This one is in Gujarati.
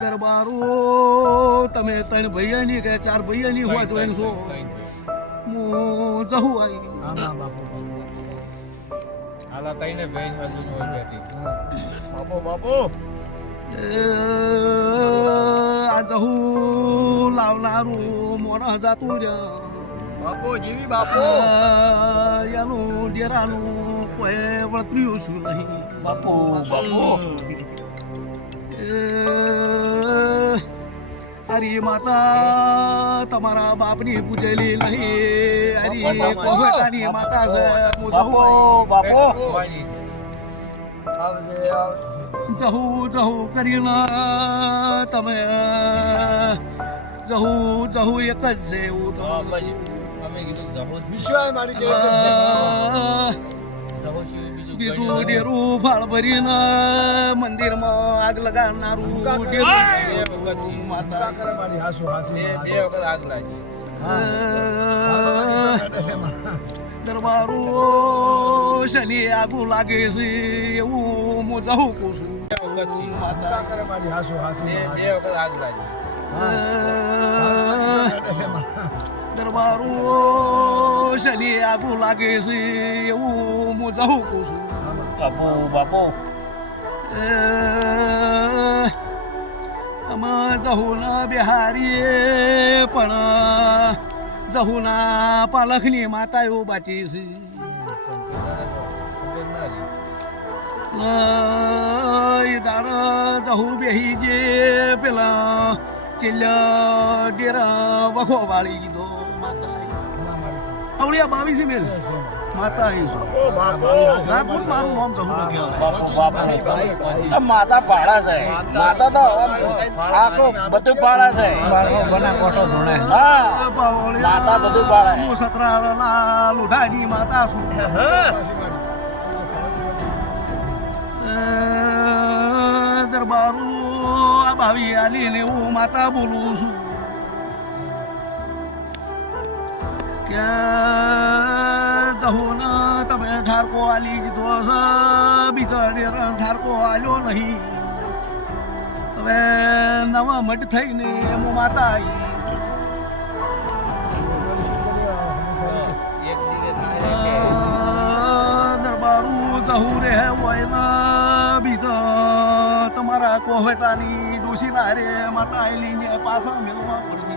દરબારો તમે ત્રણ ભૈયાની કે ચાર ભૈયાની હોવા જોઈએ છો હું જહું આવી હાલા તઈને બેન હજુ નો બેઠી બાપો આ જહું લાવનારું મોણા જાતું રહ્યા બાપો જીવી બાપો એનું ડેરાનું કોઈ વળતર્યું છું નહીં બાપો હરી માતા તમારા બાપની પૂજેલી નહીં હરી કોહટાની માતા છે બાપો જહું કરીને તમે જહું એક જ છે એવું તો અમે કીધું જહો વિશ્વાય મારી કે એક જ છે જહો શિવ બીજું બીજું ડેરું ફાળ ભરીને મંદિરમાં આગ લગાડનારું ડેરું માતા કરે મારી હાસુ બે વખત આગ લાગી દરબારો શનિ આગું લાગે છે એવું હું જહું કહું છું બે વખત માતા કરે મારી હાસુ બે વખત આગ લાગી દરબારો શનિ આગું લાગે છે એવું હું જહું કહું છું બાપો અમે જહુના બિહારીએ પણ જહુના પાલખની માતા એવું બાચી છે દાડ જહુ બેહી જે પેલા ચેલ્યા ડેરા વખો વાળી કીધો માતા આવડિયા 22 મેં માતા આવી છું નાગપુર મારું નામ જહુ કહેવાય માતા પાડા છે માતા તો આખો બધું પાડા છે હા માતા બધું પાડે હું સતરાના લુઢાની માતા છું દરબારો આ ભાવી આલીને હું માતા બોલું છું કે જહું તમે ઠારકો આલી દીધો છે બીજા ડેરા ઠારકો આલ્યો નહીં હવે નવા મઢ થઈને હું માતા આવી એક દીકે થાય દરબારું જહું રે હોય ને બીજા તમારા કોહટાની ડોશી ના રે માતા આવેલી ને પાછા મેળવા પડી